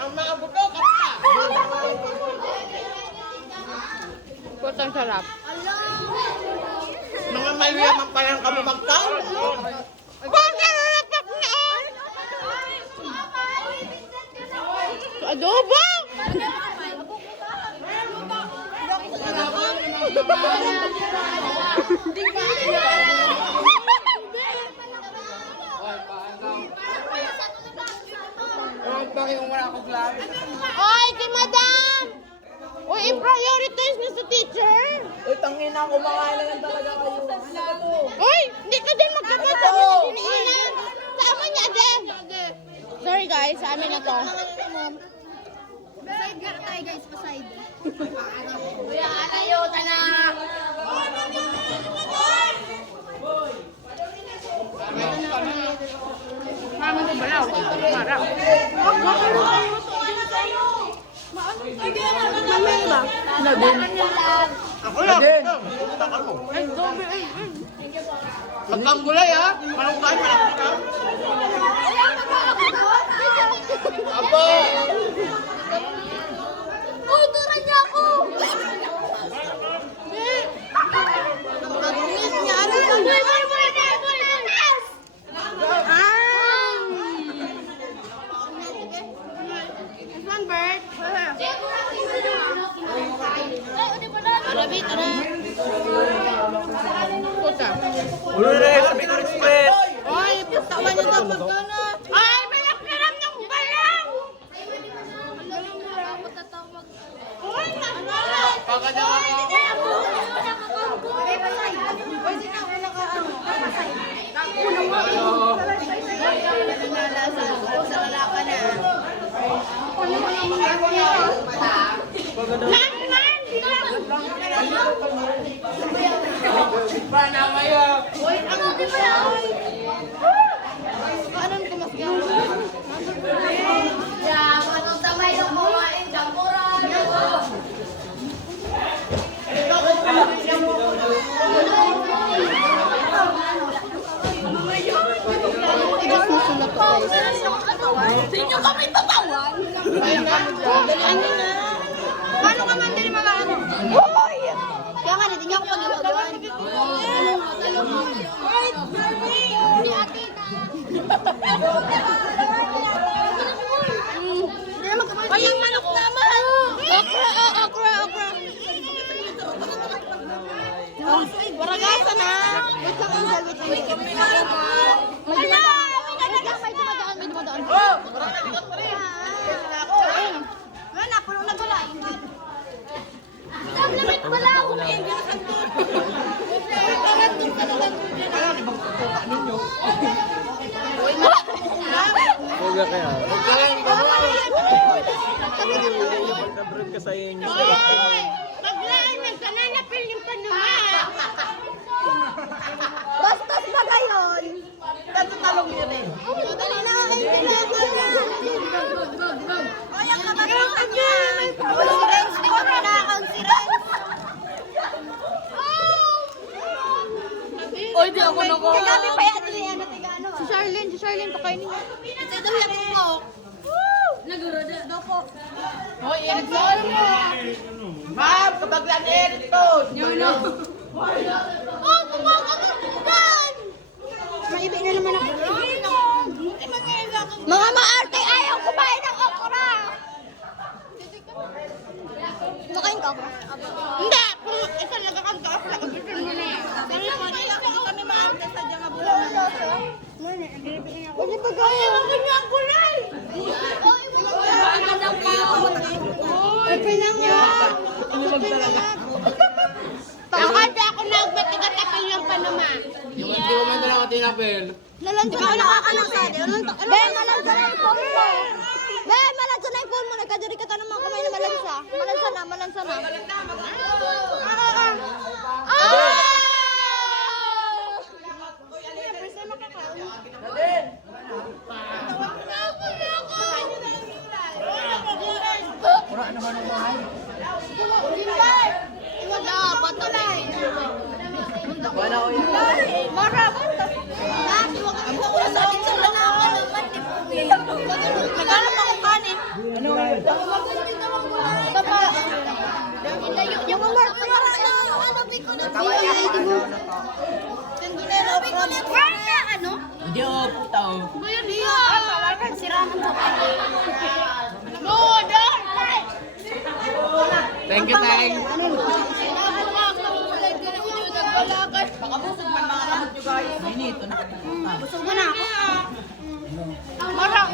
Ang mga buto, kapta. Putang sarap. Mga mayaman pa lang kami magkaon. Putang sarap niya! Adobo! Bakit kung wala akong klaro? Oy, si madam! Uy, i-prioritize niyo sa teacher! Uy, tangina, kumakain na lang talaga kayo. Ano ba to? Uy, hindi ka din magkakat sa mga diniinan! Sa amin niya, Ade! Sorry guys, sa amin na to. Paside nga tayo guys, paside. Kuya, alayo, tana! Mama ko balaw, marap. Mamay ba? Ako lang. Takal mo. Ay, zombie, ay. Magkang gulay ha. Malungkay, malungkay. Apo! Tuturan niya ako! Ulo na yung sabi ko express. Ay, tawan niyo daw magkano. Ay, may nakiram ng balang! Uy, naman! Pagkadawa ko. Ba na kayo? Sinyo kami tatawan! Paano ka man din mga ano? Kaya nga, hindi niya ako pag-iwagawan. Ni ate na. Ay, yung manok naman! Okra. Waragasa na! Wait lang ang sagot. Wait lang may dumadaan. Wala, puno na gulay. Sabi na may wala akong Huwag kaya. Nag-abroad ka sa inyo. Paglaan, nagsananapil yung panuma! Bastos ba gayon? Talong yun eh. Dali na, intindihan ko na. Oy, ang kabatasan niya. Considerance, di ba pinaka-considerance? Oy, di ako nako. Kagabi pa yan, ano, tiga ano. Si Charlene, pakainin niya. Ito daw yan po. Nagurada daw po. Hoy, Edson! Ma'am, kabaglan Edson! Oh, kumakagustugan! Maibi na naman ako. Mga maarte, ayaw kumain ng okra! Nakain ka okra? Hindi, kung isa nagkakanta ako, nakabitin mo na yan. Hindi kami maarte sa dyan nga bulan. Hindi ba gaya? Ang ganyang kulay! Kapinang yan! Pakada ako nagbatigatapil yung panuma. Yung hindi ko man lang tinapil. Nalanto ka nakakalang sa atin. Be, malansa na yung phone mo. Be, malansa na yung phone mo. Nagkadiri ka ng mga kamay na malansa. Malansa na. Wala, bato na. Wala ko yun. Mara, bato. Wala, wala sa akin sa lanakon. Ito pa. Yung umar. Ano? Hindi ako puta oh. Thank you, Teng. Baka busog man mga lamot nyo guys. Minito na. Busog mo na ako. Marang.